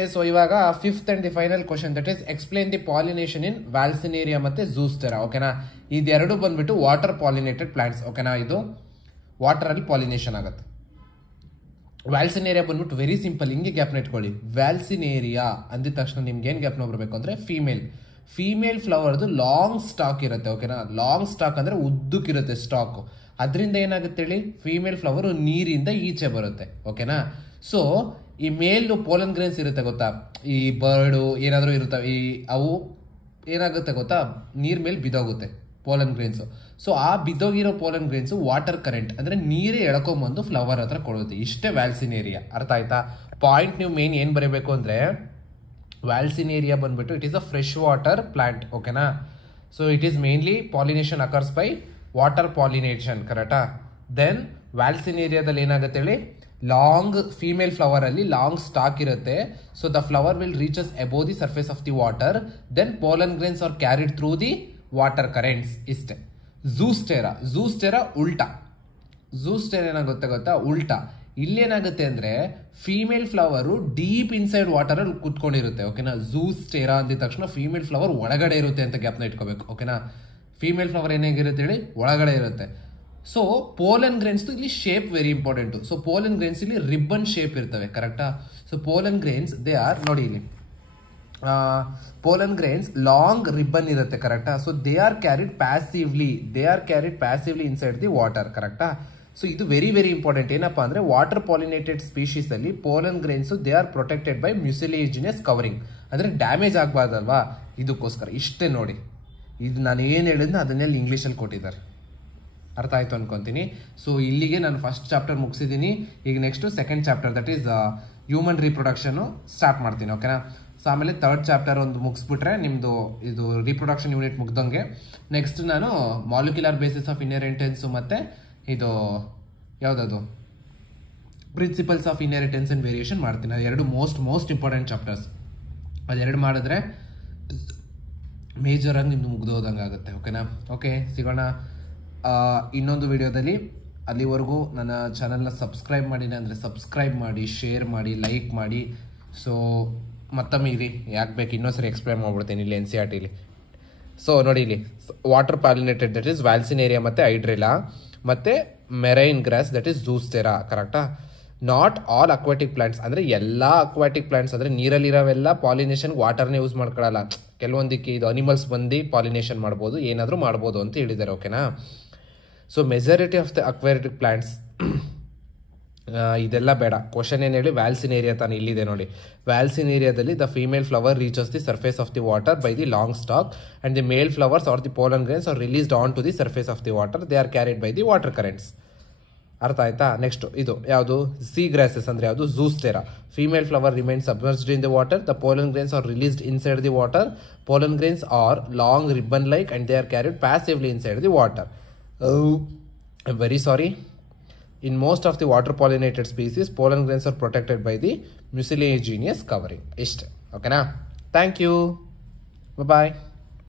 So ಇವಾಗ fifth and the final question that is explain the pollination in Vallisneria ಮತ್ತೆ Zostera. ಓಕೆನಾ, ಇದೆರಡು ಬಂದ್ಬಿಟ್ಟು ವಾಟರ್ ಪಾಲಿನೇಟೆಡ್ ಪ್ಲಾಂಟ್ಸ್. ಓಕೆನಾ, ಇದು ವಾಟರ್ ಅಲ್ಲಿ ಪಾಲಿನೇಷನ್ ಆಗುತ್ತೆ. ವ್ಯಾಲ್ಸಿನೇರಿಯಾ ಬಂದ್ಬಿಟ್ಟು ವೆರಿ ಸಿಂಪಲ್, ಹಿಂಗೆ ಗ್ಯಾಪ್ನ ಇಟ್ಕೊಳ್ಳಿ. ವ್ಯಾಲ್ಸಿನೇರಿಯಾ ಅಂದಿದ ತಕ್ಷಣ ನಿಮ್ಗೆ ಏನ್ ಗ್ಯಾಪ್ನ ಬರಬೇಕು ಅಂದ್ರೆ ಫೀಮೇಲ್ ಫ್ಲವರ್ದು ಲಾಂಗ್ ಸ್ಟಾಕ್ ಇರುತ್ತೆ. ಓಕೆನಾ, ಲಾಂಗ್ ಸ್ಟಾಕ್ ಅಂದ್ರೆ ಉದ್ದಕ್ಕಿರುತ್ತೆ ಸ್ಟಾಕ್. ಅದರಿಂದ ಏನಾಗುತ್ತೆ ಹೇಳಿ, ಫೀಮೇಲ್ ಫ್ಲವರ್ ನೀರಿಂದ ಈಚೆ ಬರುತ್ತೆ. ಓಕೆನಾ, ಸೊ ಈ ಮೇಲ್ ಪೋಲನ್ ಗ್ರೇನ್ಸ್ ಇರುತ್ತೆ ಗೊತ್ತಾ, ಈ ಬರ್ಡು ಏನಾದರೂ ಇರುತ್ತವೆ, ಈ ಅವು ಏನಾಗುತ್ತೆ ಗೊತ್ತಾ, ನೀರ್ ಮೇಲೆ ಬಿದ್ದೋಗುತ್ತೆ ಪೋಲನ್ ಗ್ರೇನ್ಸ್. ಸೊ ಆ ಬಿದ್ದೋಗಿರೋ ಪೋಲನ್ ಗ್ರೇನ್ಸ್ ವಾಟರ್ ಕರೆಂಟ್ ಅಂದ್ರೆ ನೀರೇ ಎಳ್ಕೊಂಬಂದು ಫ್ಲವರ್ ಹತ್ರ ಕೊಡುತ್ತೆ. ಇಷ್ಟೇ ವ್ಯಾಲ್ಸಿನೇರಿಯಾ. ಅರ್ಥ ಆಯ್ತಾ? ಪಾಯಿಂಟ್ ನೀವು ಮೇನ್ ಏನ್ ಬರೀಬೇಕು ಅಂದ್ರೆ, ವ್ಯಾಲ್ಸಿನೇರಿಯಾ ಬಂದ್ಬಿಟ್ಟು it is a fresh water plant. ಓಕೆನಾ, so it is mainly pollination occurs by water pollination. ಕರೆಕ್ಟಾ? ದೆನ್ ವ್ಯಾಲ್ಸಿನೇರಿಯಾದಲ್ಲಿ ಏನಾಗುತ್ತೆ ಹೇಳಿ, ಲಾಂಗ್ ಫೀಮೇಲ್ ಫ್ಲವರ್ ಅಲ್ಲಿ ಲಾಂಗ್ ಸ್ಟಾಕ್ ಇರುತ್ತೆ. So the flower will reaches above the surface of the water, then pollen grains are carried through the water currents. ಇಷ್ಟೇ. Zostera ಉಲ್ಟಾ. Zostera ಏನಾಗುತ್ತೆ ಗೊತ್ತಾ, ಉಲ್ಟಾ. ಇಲ್ಲೇನಾಗುತ್ತೆ ಅಂದ್ರೆ female flower deep inside water ಅಲ್ಲಿ ಕುತ್ಕೊಂಡಿರುತ್ತೆ. ಓಕೆನಾ, ಝೂಸ್ಟೆರಾ ಅಂದಿದ ತಕ್ಷಣ ಫೀಮೇಲ್ ಫ್ಲವರ್ ಒಳಗಡೆ ಇರುತ್ತೆ ಅಂತ ಗ್ಯಾಪ್ನ ಇಟ್ಕೋಬೇಕು. ಓಕೆನಾ, ಫೀಮೇಲ್ ಫ್ಲವರ್ ಏನಾಗಿರುತ್ತೆ ಹೇಳಿ, ಒಳಗಡೆ ಇರುತ್ತೆ. ಸೊ ಪೋಲನ್ ಗ್ರೇನ್ಸ್ ಇಲ್ಲಿ shape very important. So pollen grains ಇಲ್ಲಿ ರಿಬ್ಬನ್ ಶೇಪ್ ಇರ್ತವೆ. ಕರೆಕ್ಟಾ? So pollen grains they are, ನೋಡಿ ಇಲ್ಲಿ ಪೋಲನ್ ಗ್ರೇನ್ಸ್ ಲಾಂಗ್ ರಿಬ್ಬನ್ ಇರುತ್ತೆ. ಕರೆಕ್ಟಾ? So they are carried passively inside the water. ಕರೆಕ್ಟಾ? ಸೊ ಇದು ವೆರಿ ವೆರಿ ಇಂಪಾರ್ಟೆಂಟ್. ಏನಪ್ಪಾ ಅಂದ್ರೆ ವಾಟರ್ ಪಾಲಿನೇಟೆಡ್ ಸ್ಪೀಶೀಸ್ ಅಲ್ಲಿ pollen grains they are protected by ಮ್ಯೂಸಿಲೇಜಿನಸ್ covering. ಅಂದ್ರೆ ಡ್ಯಾಮೇಜ್ ಆಗಬಾರ್ದಲ್ವಾ, ಇದಕ್ಕೋಸ್ಕರ. ಇಷ್ಟೇ ನೋಡಿ, ಇದು ನಾನು ಏನು ಹೇಳಿದ್ನ ಅದನ್ನೆಲ್ಲ ಇಂಗ್ಲೀಷಲ್ಲಿ ಕೊಟ್ಟಿದ್ದಾರೆ. ಅರ್ಥ ಆಯ್ತು ಅನ್ಕೊಂತೀನಿ. ಸೊ ಇಲ್ಲಿಗೆ ನಾನು ಫಸ್ಟ್ ಚಾಪ್ಟರ್ ಮುಗಿಸಿದ್ದೀನಿ. ಈಗ next second chapter that is human reproduction start ಮಾಡ್ತೀನಿ. ಓಕೆನಾ? ಸೊ ಆಮೇಲೆ ಥರ್ಡ್ ಚಾಪ್ಟರ್ ಒಂದು ಮುಗಿಸ್ಬಿಟ್ರೆ ನಿಮ್ದು ಇದು ರೀಪ್ರೊಡಕ್ಷನ್ ಯೂನಿಟ್ ಮುಗ್ದಂಗೆ. ನೆಕ್ಸ್ಟ್ ನಾನು ಮಾಲಿಕ್ಯುಲರ್ ಬೇಸಿಸ್ ಆಫ್ ಇನ್ಹೆರಿಟೆನ್ಸ್ ಮತ್ತೆ ಇದು ಯಾವ್ದದು principles of inheritance and variation ಮಾಡ್ತೀನಿ. ಅದೆರಡು ಮೋಸ್ಟ್ ಇಂಪಾರ್ಟೆಂಟ್ ಚಾಪ್ಟರ್ಸ್. ಅದೆರಡು ಮಾಡಿದ್ರೆ ಮೇಜರ್ ಆಗಿ ನಿಮ್ದು ಮುಗ್ದೋದಂಗೆ ಆಗುತ್ತೆ. ಓಕೆನಾ? ಓಕೆ, ಸಿಗೋಣ ಇನ್ನೊಂದು ವಿಡಿಯೋದಲ್ಲಿ. ಅಲ್ಲಿವರೆಗೂ ನನ್ನ ಚಾನಲ್ನ ಸಬ್ಸ್ಕ್ರೈಬ್ ಮಾಡಿಲ್ಲ ಅಂದರೆ ಸಬ್ಸ್ಕ್ರೈಬ್ ಮಾಡಿ, ಶೇರ್ ಮಾಡಿ, ಲೈಕ್ ಮಾಡಿ. ಸೊ ಮತ್ತೊಮ್ಮೆ ಇರಿ, ಯಾಕೆ ಬೇಕು ಇನ್ನೊಂದ್ಸರಿ ಎಕ್ಸ್ಪ್ಲೇನ್ ಮಾಡ್ಬಿಡ್ತೀನಿ ಇಲ್ಲಿ NCERT. ಸೊ ನೋಡಿ ಇಲ್ಲಿ ವಾಟರ್ ಪಾಲಿನೇಟೆಡ್ ದಟ್ ಈಸ್ ವ್ಯಾಲ್ಸಿನೇರಿಯಾ ಮತ್ತು ಹೈಡ್ರಿಲಾ ಮತ್ತು ಮೆರೈನ್ ಗ್ರಾಸ್ ದಟ್ ಈಸ್ ಝೂಸ್ಟೆರಾ. ಕರೆಕ್ಟಾ? ನಾಟ್ ಆಲ್ ಅಕ್ವಾಟಿಕ್ ಪ್ಲಾಂಟ್ಸ್ ಅಂದರೆ ಎಲ್ಲ ಅಕ್ವಾಟಿಕ್ ಪ್ಲಾಂಟ್ಸ್ ಅಂದರೆ ನೀರಲ್ಲಿರೋವೆಲ್ಲ ಪಾಲಿನೇಷನ್ ವಾಟರ್ನೇ ಯೂಸ್ ಮಾಡ್ಕೊಳ್ಳಲ್ಲ. ಕೆಲವೊಂದಕ್ಕೆ ಇದು ಅನಿಮಲ್ಸ್ ಬಂದು ಪಾಲಿನೇಷನ್ ಮಾಡ್ಬೋದು, ಏನಾದರೂ ಮಾಡ್ಬೋದು ಅಂತ ಹೇಳಿದ್ದಾರೆ. ಓಕೆನಾ? So majority of the aquatic plants ಇದೆಲ್ಲ ಬೇಡ. ಕ್ವಶನ್ ಏನು ಹೇಳಿ, ವ್ಯಾಲ್ಸಿನೇರಿಯಾ ತಾನು ಇಲ್ಲಿದೆ ನೋಡಿ. ವ್ಯಾಲ್ಸಿನೇರಿಯಾದಲ್ಲಿ the female flower reaches the surface of the water by the long stalk and the male flowers are the pollen grains are released on to the surface of the water. They are carried by the water currents. ಅರ್ಥ ಆಯ್ತಾ? Next ಇದು ಯಾವುದು, sea grasses ಅಂದ್ರೆ ಯಾವುದು, Zostera. Female flower remains submerged in the water. The pollen grains are released inside the water. Pollen grains are long ribbon like and they are carried passively inside the water. I'm very sorry. In most of the water pollinated species, pollen grains are protected by the mucilaginous covering. Ishte. Okay na? Thank you. Bye bye.